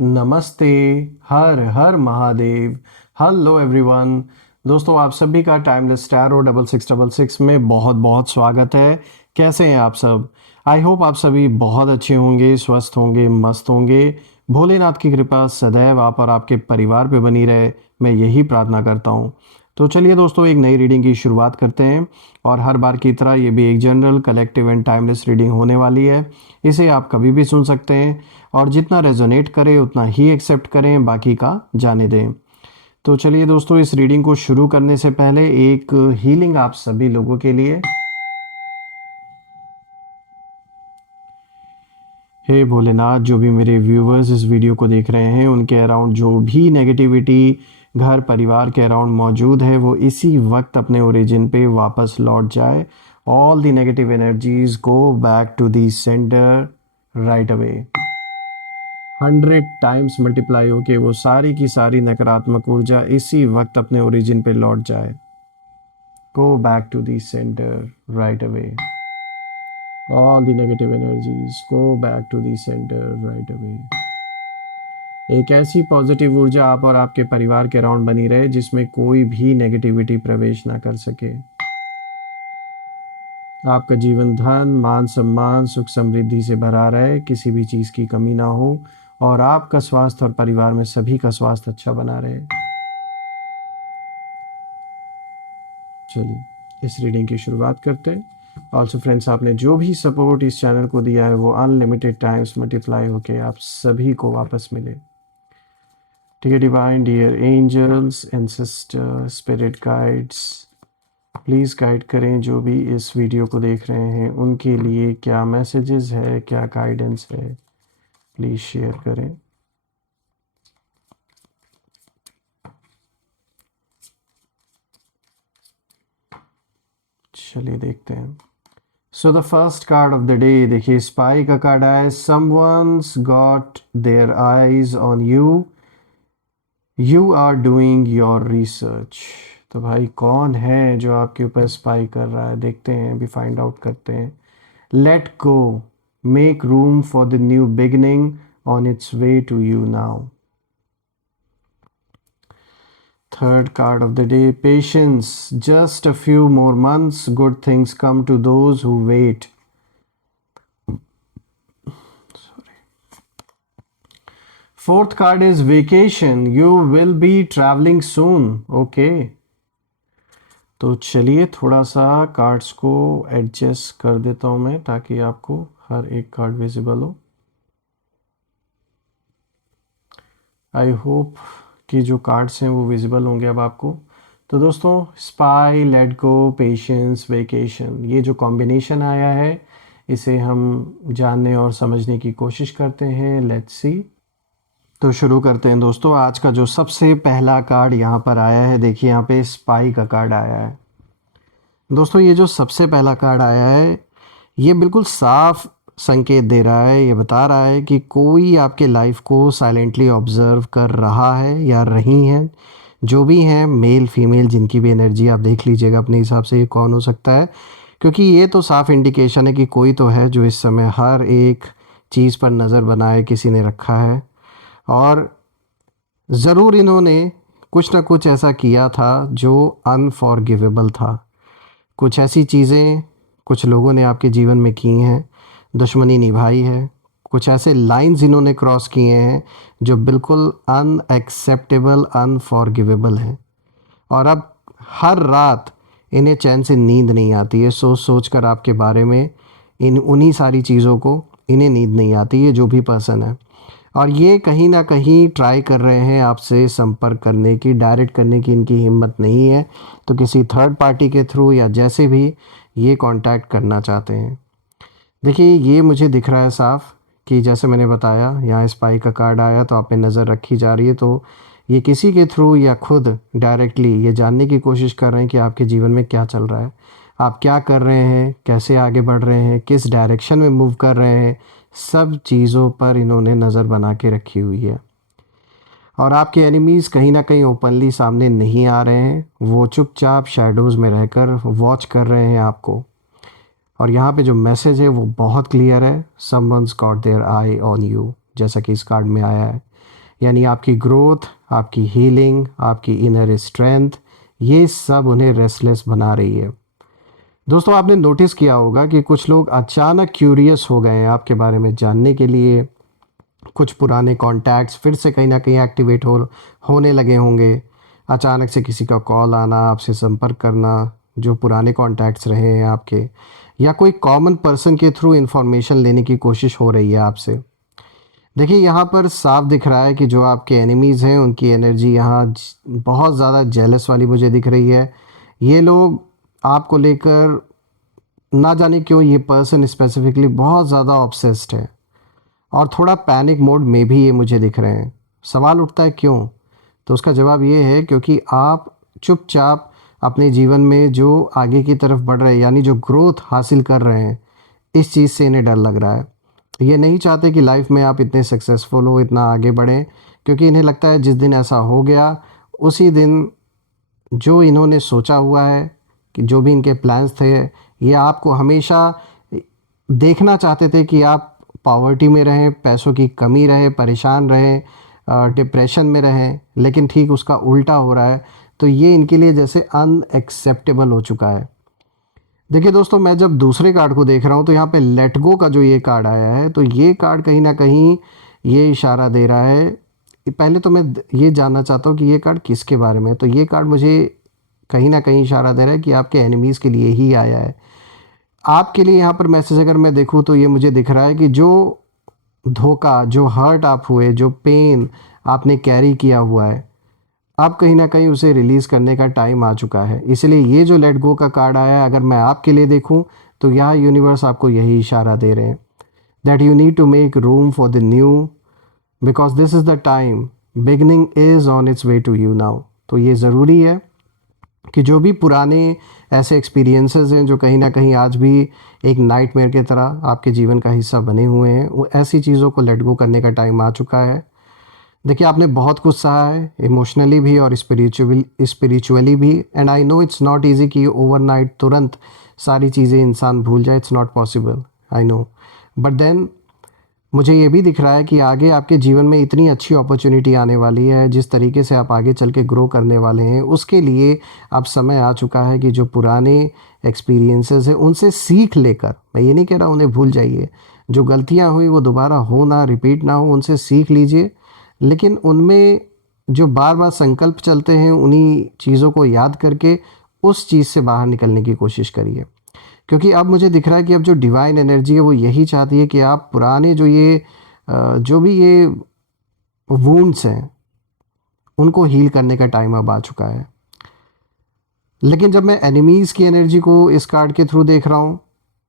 नमस्ते। Har Har Mahadev. Hello everyone. दोस्तों, आप सभी का टाइमलेस स्टार 6666 में बहुत बहुत स्वागत है। कैसे हैं आप सब? आई होप आप सभी बहुत अच्छे होंगे, स्वस्थ होंगे, मस्त होंगे। भोलेनाथ की कृपा सदैव आप और आपके परिवार पे बनी रहे, मैं यही प्रार्थना करता हूँ। तो चलिए दोस्तों, एक नई रीडिंग की शुरुआत करते हैं। और हर बार की तरह ये भी एक general, collective and timeless reading होने वाली है। इसे आप कभी भी सुन सकते हैं और जितना रेजोनेट करे उतना ही एक्सेप्ट करें, बाकी का जाने दें। तो चलिए दोस्तों, इस रीडिंग को शुरू करने से पहले एक हीलिंग आप सभी लोगों के लिए। हे भोलेनाथ, जो भी मेरे व्यूवर्स इस वीडियो को देख रहे हैं उनके अराउंड जो भी नेगेटिविटी घर परिवार के अराउंड मौजूद है वो इसी वक्त अपने ओरिजिन पे वापस लौट जाए। All the negative energies go back to the center right away. 100 times multiply होके वो सारी की सारी नकारात्मक ऊर्जा इसी वक्त अपने ओरिजिन पे लौट जाए। Go back to the center right away. All the negative energies go back to the center right away. एक ऐसी पॉजिटिव ऊर्जा आप और आपके परिवार के अराउंड बनी रहे जिसमें कोई भी नेगेटिविटी प्रवेश ना कर सके। आपका जीवन धन, मान सम्मान, सुख समृद्धि से भरा रहे, किसी भी चीज़ की कमी ना हो और आपका स्वास्थ्य और परिवार में सभी का स्वास्थ्य अच्छा बना रहे। चलिए इस रीडिंग की शुरुआत करते हैं। ऑल्सो फ्रेंड्स, आपने जो भी सपोर्ट इस चैनल को दिया है वो अनलिमिटेड टाइम्स मल्टीप्लाई होके आप सभी को वापस मिले। ठीक है divine, dear angels, ancestor, spirit guides, please guide करें जो भी इस वीडियो को देख रहे हैं उनके लिए क्या मैसेजेस है, क्या गाइडेंस है, प्लीज़ शेयर करें। चलिए देखते हैं। So the first card of the day, देखिए स्पाई का कार्ड आया है। Someone's got their eyes on you, you are doing your research. तो भाई कौन है जो आपके ऊपर स्पाई कर रहा है, देखते हैं, अभी फाइंड आउट करते हैं। Let go, make room for the new beginning on its way to you now. Third card of the day, patience. Just a few more months, good things come to those who wait. Fourth card is vacation. You will be traveling soon. Okay. तो चलिए थोड़ा सा cards को adjust कर देता हूँ मैं ताकि आपको हर एक कार्ड विजिबल हो। आई होप कि जो कार्ड्स हैं वो विजिबल होंगे अब आपको। तो दोस्तों, spy, let go, patience, vacation, ये जो कॉम्बिनेशन आया है इसे हम जानने और समझने की कोशिश करते हैं। Let's see. तो शुरू करते हैं दोस्तों। आज का जो सबसे पहला कार्ड यहाँ पर आया है, देखिए यहाँ पे स्पाई का कार्ड आया है। दोस्तों, ये जो सबसे पहला कार्ड आया है ये बिल्कुल साफ संकेत दे रहा है, ये बता रहा है कि कोई आपके लाइफ को साइलेंटली ऑब्जर्व कर रहा है या रही हैं। जो भी हैं, मेल फीमेल, जिनकी भी एनर्जी आप देख लीजिएगा अपने हिसाब से ये कौन हो सकता है, क्योंकि ये तो साफ इंडिकेशन है कि कोई तो है जो इस समय हर एक चीज़ पर नज़र बनाए किसी ने रखा है। और ज़रूर इन्होंने कुछ ना कुछ ऐसा किया था जो अनफॉरगिवेबल था। कुछ ऐसी चीज़ें कुछ लोगों ने आपके जीवन में की हैं, दुश्मनी निभाई है, कुछ ऐसे लाइंस इन्होंने क्रॉस किए हैं जो बिल्कुल अनएक्सेप्टेबल, अनफॉरगिवेबल हैं। और अब हर रात इन्हें चैन से नींद नहीं आती है, सोच सोच कर आपके बारे में, इन उन्हीं सारी चीज़ों को इन्हें नींद नहीं आती है, जो भी पर्सन है। और ये कहीं ना कहीं ट्राई कर रहे हैं आपसे संपर्क करने की, डायरेक्ट करने की इनकी हिम्मत नहीं है, तो किसी थर्ड पार्टी के थ्रू या जैसे भी ये कांटेक्ट करना चाहते हैं। देखिए ये मुझे दिख रहा है साफ कि जैसे मैंने बताया, यहाँ स्पाई का कार्ड आया तो आप पे नज़र रखी जा रही है। तो ये किसी के थ्रू या खुद डायरेक्टली ये जानने की कोशिश कर रहे हैं कि आपके जीवन में क्या चल रहा है, आप क्या कर रहे हैं, कैसे आगे बढ़ रहे हैं, किस डायरेक्शन में मूव कर रहे हैं। सब चीज़ों पर इन्होंने नज़र बना के रखी हुई है। और आपके एनिमीज़ कहीं ना कहीं ओपनली सामने नहीं आ रहे हैं, वो चुपचाप शैडोज़ में रहकर वॉच कर रहे हैं आपको। और यहाँ पे जो मैसेज है वो बहुत क्लियर है, someone's got their eye on you, जैसा कि इस कार्ड में आया है। यानी आपकी ग्रोथ, आपकी हीलिंग, आपकी इनर स्ट्रेंथ, ये सब उन्हें रेस्टलेस बना रही है। दोस्तों आपने नोटिस किया होगा कि कुछ लोग अचानक क्यूरियस हो गए हैं आपके बारे में जानने के लिए। कुछ पुराने कॉन्टैक्ट्स फिर से कहीं ना कहीं एक्टिवेट होने लगे होंगे। अचानक से किसी का कॉल आना, आपसे संपर्क करना, जो पुराने कॉन्टैक्ट्स रहे हैं आपके, या कोई कॉमन पर्सन के थ्रू इन्फॉर्मेशन लेने की कोशिश हो रही है आपसे। देखिए यहाँ पर साफ दिख रहा है कि जो आपके एनिमीज़ हैं उनकी एनर्जी यहाँ बहुत ज़्यादा जेलस वाली मुझे दिख रही है। ये लोग आपको लेकर, ना जाने क्यों, ये पर्सन स्पेसिफिकली बहुत ज़्यादा ऑब्सेस्ड है और थोड़ा पैनिक मोड में भी ये मुझे दिख रहे हैं। सवाल उठता है क्यों? तो उसका जवाब ये है क्योंकि आप चुपचाप अपने जीवन में जो आगे की तरफ बढ़ रहे हैं, यानी जो ग्रोथ हासिल कर रहे हैं, इस चीज़ से इन्हें डर लग रहा है। ये नहीं चाहते कि लाइफ में आप इतने सक्सेसफुल हो, इतना आगे बढ़ें, क्योंकि इन्हें लगता है जिस दिन ऐसा हो गया उसी दिन जो इन्होंने सोचा हुआ है कि जो भी इनके प्लान्स थे, ये आपको हमेशा देखना चाहते थे कि आप पॉवर्टी में रहें, पैसों की कमी रहे, परेशान रहें, डिप्रेशन में रहें, लेकिन ठीक उसका उल्टा हो रहा है। तो ये इनके लिए जैसे अनएक्सेप्टेबल हो चुका है। देखिए दोस्तों, मैं जब दूसरे कार्ड को देख रहा हूँ तो यहाँ पे लेट गो का जो ये कार्ड आया है, तो ये कार्ड कहीं ना कहीं ये इशारा दे रहा है। पहले तो मैं ये जानना चाहता हूँ कि ये कार्ड किसके बारे में है। तो ये कार्ड मुझे कहीं ना कहीं इशारा दे रहा है कि आपके एनिमीज़ के लिए ही आया है। आपके लिए यहाँ पर मैसेज अगर मैं देखूँ तो ये मुझे दिख रहा है कि जो धोखा, जो हर्ट आप हुए, जो पेन आपने कैरी किया हुआ है, अब कहीं ना कहीं उसे रिलीज़ करने का टाइम आ चुका है। इसलिए ये जो लेट गो का कार्ड आया है, अगर मैं आपके लिए देखूं तो यहाँ यूनिवर्स आपको यही इशारा दे रहे हैं that you need to make room for the new, because this is the time, beginning is on its way to you now. तो ये ज़रूरी है कि जो भी पुराने ऐसे एक्सपीरियंसेस हैं जो कहीं ना कहीं आज भी एक नाइटमेयर की तरह आपके जीवन का हिस्सा बने हुए हैं, वो ऐसी चीज़ों को लेट गो करने का टाइम आ चुका है। देखिए आपने बहुत कुछ सहा है, इमोशनली भी और स्पिरिचुअली भी, and I know it's not easy कि ओवरनाइट तुरंत सारी चीज़ें इंसान भूल जाए। It's not possible, I know, but then मुझे ये भी दिख रहा है कि आगे आपके जीवन में इतनी अच्छी अपॉर्चुनिटी आने वाली है, जिस तरीके से आप आगे चल के ग्रो करने वाले हैं, उसके लिए अब समय आ चुका है कि जो पुराने एक्सपीरियंसेस हैं उनसे सीख लेकर, मैं ये नहीं कह रहा उन्हें भूल जाइए, जो गलतियां हुई वो दोबारा हो ना, रिपीट ना हो, उनसे सीख लीजिए, लेकिन उनमें जो बार बार संकल्प चलते हैं उन्हीं चीज़ों को याद करके उस चीज़ से बाहर निकलने की कोशिश करिए। क्योंकि अब मुझे दिख रहा है कि अब जो डिवाइन एनर्जी है वो यही चाहती है कि आप पुराने जो भी ये वुंड्स हैं उनको हील करने का टाइम अब आ चुका है। लेकिन जब मैं एनिमीज़ की एनर्जी को इस कार्ड के थ्रू देख रहा हूँ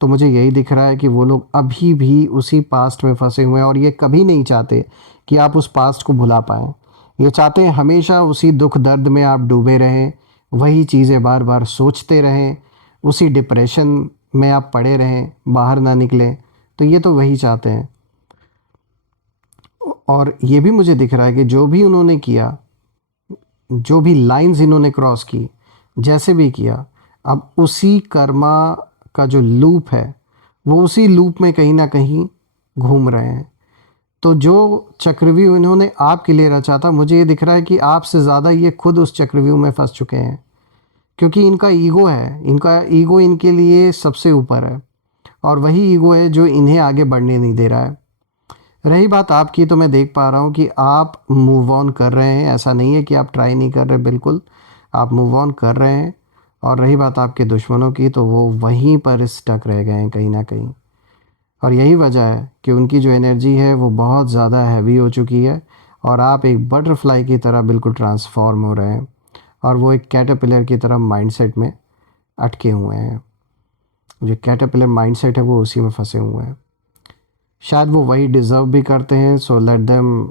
तो मुझे यही दिख रहा है कि वो लोग अभी भी उसी पास्ट में फंसे हुए हैं और ये कभी नहीं चाहते कि आप उस पास्ट को भुला पाएँ। ये चाहते हैं हमेशा उसी दुख दर्द में आप डूबे रहें, वही चीज़ें बार बार सोचते रहें, उसी डिप्रेशन में आप पड़े रहें, बाहर ना निकलें। तो ये तो वही चाहते हैं। और ये भी मुझे दिख रहा है कि जो भी उन्होंने किया, जो भी लाइंस इन्होंने क्रॉस की, जैसे भी किया, अब उसी कर्मा का जो लूप है वो उसी लूप में कहीं ना कहीं घूम रहे हैं। तो जो चक्रव्यूह इन्होंने आपके लिए रचा था, मुझे ये दिख रहा है कि आपसे ज़्यादा ये खुद उस चक्रव्यूह में फंस चुके हैं, क्योंकि इनका ईगो है, इनका ईगो इनके लिए सबसे ऊपर है और वही ईगो है जो इन्हें आगे बढ़ने नहीं दे रहा है। रही बात आपकी, तो मैं देख पा रहा हूँ कि आप मूव ऑन कर रहे हैं, ऐसा नहीं है कि आप ट्राई नहीं कर रहे, बिल्कुल आप मूव ऑन कर रहे हैं। और रही बात आपके दुश्मनों की, तो वो वहीं पर स्टक रह गए हैं कहीं ना कहीं, और यही वजह है कि उनकी जो एनर्जी है वो बहुत ज़्यादा हैवी हो चुकी है और आप एक बटरफ्लाई की तरह बिल्कुल ट्रांसफॉर्म हो रहे हैं और वो एक कैटरपिलर की तरह माइंडसेट में अटके हुए हैं। जो कैटरपिलर माइंडसेट है वो उसी में फंसे हुए हैं। शायद वो वही डिज़र्व भी करते हैं, so let them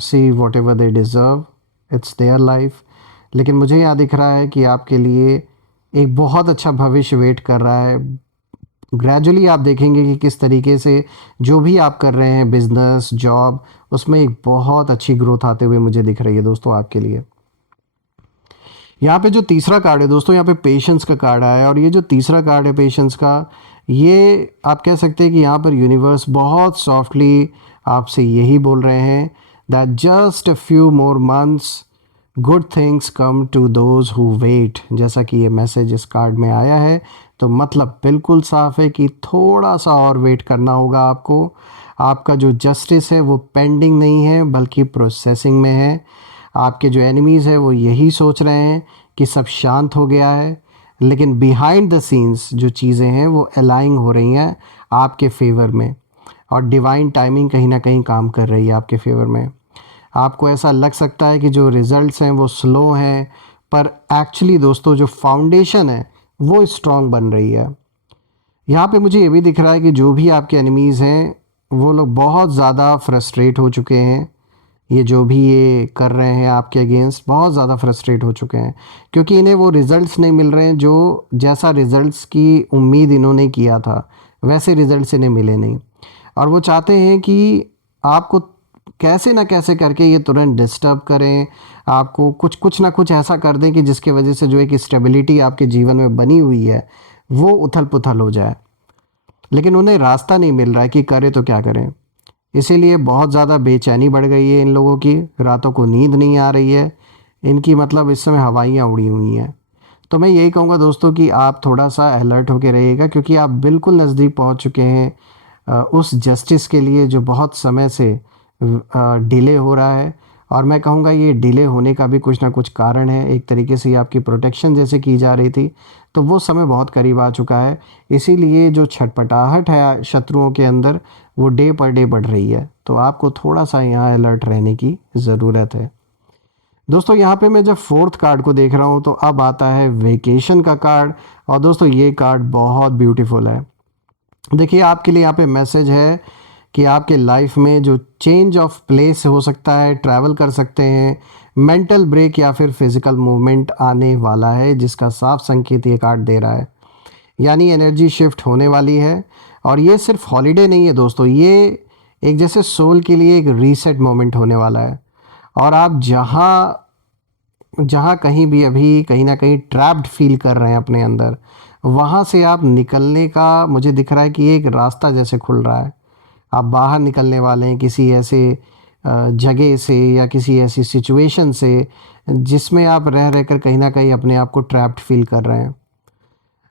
see what ever they deserve, it's their life. लेकिन मुझे यहाँ दिख रहा है कि आपके लिए एक बहुत अच्छा भविष्य वेट कर रहा है। ग्रेजुअली आप देखेंगे कि किस तरीके से जो भी आप कर रहे हैं, बिजनेस, जॉब, उसमें एक बहुत अच्छी ग्रोथ आते हुए मुझे दिख रही है दोस्तों आपके लिए। यहाँ पे जो तीसरा कार्ड है दोस्तों, यहाँ पे पेशेंस का कार्ड आया है और ये जो तीसरा कार्ड है पेशेंस का, ये आप कह सकते हैं कि यहाँ पर यूनिवर्स बहुत सॉफ्टली आपसे यही बोल रहे हैं that just a few more months good things come to those who wait. जैसा कि ये मैसेज इस कार्ड में आया है, तो मतलब बिल्कुल साफ है कि थोड़ा सा और वेट करना होगा आपको। आपका जो जस्टिस है वो पेंडिंग नहीं है बल्कि प्रोसेसिंग में है। आपके जो एनिमीज़ है वो यही सोच रहे हैं कि सब शांत हो गया है, लेकिन बिहाइंड द सीन्स जो चीज़ें हैं वो अलाइंग हो रही हैं आपके फेवर में, और डिवाइन टाइमिंग कहीं ना कहीं काम कर रही है आपके फेवर में। आपको ऐसा लग सकता है कि जो रिज़ल्ट्स हैं वो स्लो हैं, पर एक्चुअली दोस्तों जो फाउंडेशन है वो स्ट्रांग बन रही है। यहाँ पे मुझे ये भी दिख रहा है कि जो भी आपके एनिमीज़ हैं वो लोग बहुत ज़्यादा फ्रस्ट्रेट हो चुके हैं। ये जो भी ये कर रहे हैं आपके अगेंस्ट बहुत ज़्यादा फ्रस्ट्रेट हो चुके हैं, क्योंकि इन्हें वो रिज़ल्ट्स नहीं मिल रहे हैं जो जैसा रिज़ल्ट्स की उम्मीद इन्होंने किया था वैसे रिज़ल्ट्स इन्हें मिले नहीं। और वो चाहते हैं कि आपको कैसे ना कैसे करके ये तुरंत डिस्टर्ब करें, आपको कुछ कुछ ना कुछ ऐसा कर दें कि जिसकी वजह से जो एक स्टेबिलिटी आपके जीवन में बनी हुई है वो उथल पुथल हो जाए। लेकिन उन्हें रास्ता नहीं मिल रहा है कि करें तो क्या करें। इसीलिए बहुत ज़्यादा बेचैनी बढ़ गई है इन लोगों की, रातों को नींद नहीं आ रही है इनकी, मतलब इस समय हवाइयाँ उड़ी हुई हैं। तो मैं यही कहूँगा दोस्तों कि आप थोड़ा सा अलर्ट होकर रहिएगा, क्योंकि आप बिल्कुल नज़दीक पहुँच चुके हैं उस जस्टिस के लिए जो बहुत समय से डिले हो रहा है। और मैं कहूँगा ये डिले होने का भी कुछ ना कुछ कारण है। एक तरीके से ये आपकी प्रोटेक्शन जैसे की जा रही थी, तो वो समय बहुत करीब आ चुका है। इसीलिए जो छटपटाहट है शत्रुओं के अंदर वो डे पर डे बढ़ रही है। तो आपको थोड़ा सा यहाँ अलर्ट रहने की ज़रूरत है। दोस्तों यहाँ पे मैं जब फोर्थ कार्ड को देख रहा हूँ तो अब आता है वेकेशन का कार्ड। और दोस्तों ये कार्ड बहुत ब्यूटीफुल है। देखिए आपके लिए यहाँ पे मैसेज है कि आपके लाइफ में जो चेंज ऑफ प्लेस हो सकता है, ट्रैवल कर सकते हैं, मेंटल ब्रेक या फिर फिजिकल मूवमेंट आने वाला है, जिसका साफ संकेत ये कार्ड दे रहा है। यानी एनर्जी शिफ्ट होने वाली है। और ये सिर्फ हॉलीडे नहीं है दोस्तों, ये एक जैसे सोल के लिए एक रीसेट मोमेंट होने वाला है। और आप जहाँ जहाँ कहीं भी अभी कहीं ना कहीं ट्रैप्ड फील कर रहे हैं अपने अंदर, वहाँ से आप निकलने का मुझे दिख रहा है कि एक रास्ता जैसे खुल रहा है। आप बाहर निकलने वाले हैं किसी ऐसे जगह से या किसी ऐसी सिचुएशन से जिसमें आप रह रहकर कहीं ना कहीं अपने आप को ट्रैप्ड फील कर रहे हैं।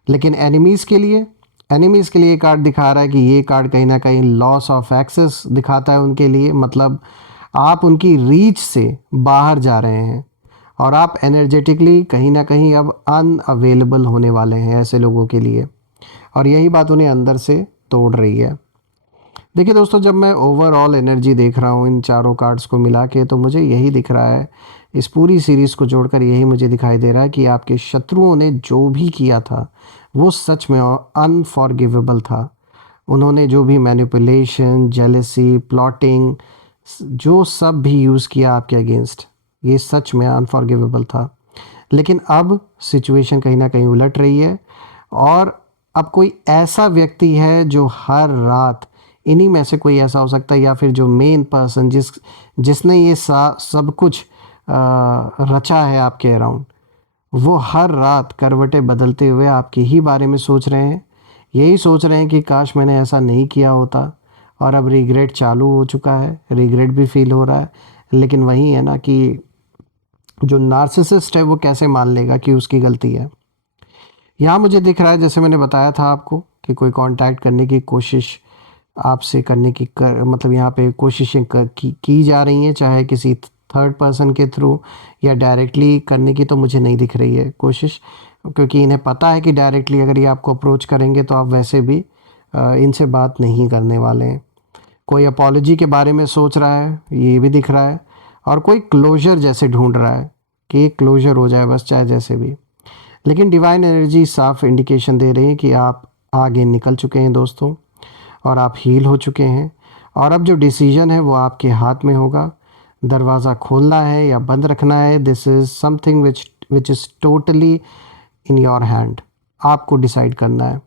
लेकिन एनिमीज़ के लिए कार्ड दिखा रहा है कि ये कार्ड कहीं ना कहीं लॉस ऑफ एक्सेस दिखाता है उनके लिए। मतलब आप उनकी रीच से बाहर जा रहे हैं और आप एनर्जेटिकली कहीं ना कहीं अब अनअवेलेबल होने वाले हैं ऐसे लोगों के लिए, और यही बात उन्हें अंदर से तोड़ रही है। देखिए दोस्तों, जब मैं ओवरऑल एनर्जी देख रहा हूँ इन चारों कार्ड्स को मिला के, तो मुझे यही दिख रहा है, इस पूरी सीरीज़ को जोड़कर यही मुझे दिखाई दे रहा है कि आपके शत्रुओं ने जो भी किया था वो सच में अनफॉरगिवेबल था। उन्होंने जो भी मैनिपुलेशन, जेलसी, प्लॉटिंग, जो सब भी यूज़ किया आपके अगेंस्ट, ये सच में अनफॉरगिवेबल था। लेकिन अब सिचुएशन कहीं ना कहीं उलट रही है, और अब कोई ऐसा व्यक्ति है जो हर रात, इन्हीं में से कोई ऐसा हो सकता है, या फिर जो मेन पर्सन जिसने ये सब कुछ रचा है आपके अराउंड, वो हर रात करवटें बदलते हुए आपके ही बारे में सोच रहे हैं। यही सोच रहे हैं कि काश मैंने ऐसा नहीं किया होता, और अब रिग्रेट चालू हो चुका है, रिग्रेट भी फील हो रहा है। लेकिन वही है ना कि जो नार्सिसिस्ट है वो कैसे मान लेगा कि उसकी गलती है। यहाँ मुझे दिख रहा है, जैसे मैंने बताया था आपको, कि कोई कांटेक्ट करने की कोशिश आपसे करने की मतलब यहाँ पे कोशिशें की जा रही हैं, चाहे किसी थर्ड पर्सन के थ्रू या डायरेक्टली करने की तो मुझे नहीं दिख रही है कोशिश, क्योंकि इन्हें पता है कि डायरेक्टली अगर ये आपको अप्रोच करेंगे तो आप वैसे भी इनसे बात नहीं करने वाले हैं। कोई अपॉलॉजी के बारे में सोच रहा है, ये भी दिख रहा है, और कोई क्लोजर जैसे ढूंढ रहा है कि क्लोजर हो जाए बस, चाहे जैसे भी। लेकिन डिवाइन एनर्जी साफ इंडिकेशन दे रही है कि आप आगे निकल चुके हैं दोस्तों, और आप हील हो चुके हैं। और अब जो डिसीजन है वो आपके हाथ में होगा। दरवाज़ा खोलना है या बंद रखना है, this is something which is totally in your hand. आपको डिसाइड करना है।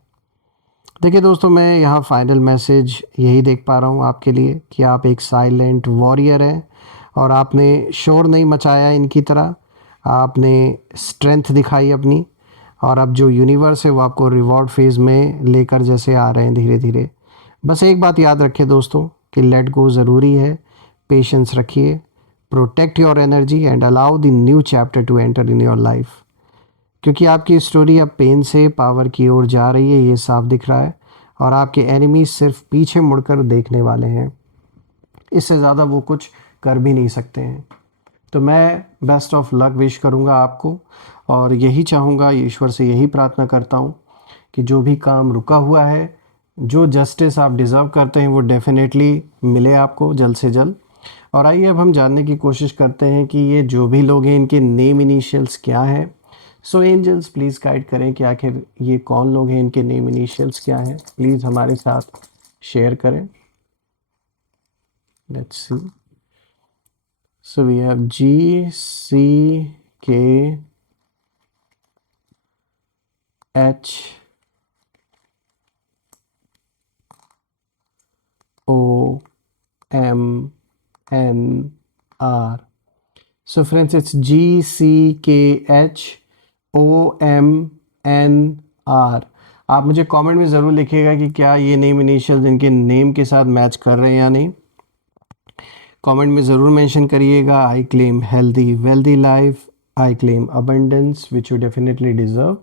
देखिए दोस्तों, मैं यहाँ फाइनल मैसेज यही देख पा रहा हूँ आपके लिए कि आप एक साइलेंट वॉरियर हैं, और आपने शोर नहीं मचाया इनकी तरह, आपने स्ट्रेंथ दिखाई अपनी। और अब जो यूनिवर्स है वो आपको रिवॉर्ड फेज़ में लेकर जैसे आ रहे हैं धीरे धीरे। बस एक बात याद रखें दोस्तों कि लेट गो ज़रूरी है, पेशेंस रखिए, protect your energy and allow the new chapter two enter in your life, क्योंकि आपकी स्टोरी अब पेन से पावर की ओर जा रही है, ये साफ दिख रहा है। और आपके एनिमी सिर्फ पीछे मुड़कर देखने वाले हैं, इससे ज़्यादा वो कुछ कर भी नहीं सकते हैं। तो मैं बेस्ट ऑफ लक विश करूँगा आपको, और यही चाहूँगा, ईश्वर से यही प्रार्थना करता हूँ कि जो भी काम रुका हुआ है, जो जस्टिस आप डिज़र्व करते हैं, वो डेफिनेटली मिले आपको जल्द से जल्द। और आइए अब हम जानने की कोशिश करते हैं कि ये जो भी लोग हैं, इनके नेम इनिशियल्स क्या हैं। सो एंजल्स प्लीज़ गाइड करें कि आखिर ये कौन लोग हैं, इनके नेम इनिशियल्स क्या हैं, प्लीज़ हमारे साथ शेयर करें। Let's see. So we have GCKHOMNR. So friends, it's GCKHOMNR. आप मुझे कमेंट में ज़रूर लिखिएगा कि क्या ये नेम इनिशियल इनके नेम के साथ मैच कर रहे हैं या नहीं। कमेंट में ज़रूर मेंशन करिएगा। I claim healthy wealthy life, I claim abundance which you definitely deserve.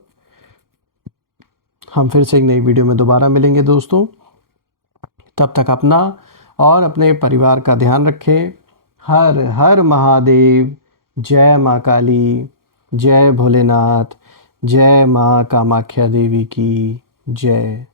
हम फिर से एक नई वीडियो में दोबारा मिलेंगे दोस्तों, तब तक अपना और अपने परिवार का ध्यान रखें। हर हर महादेव, जय माँ काली, जय भोलेनाथ, जय माँ कामाख्या देवी की जय।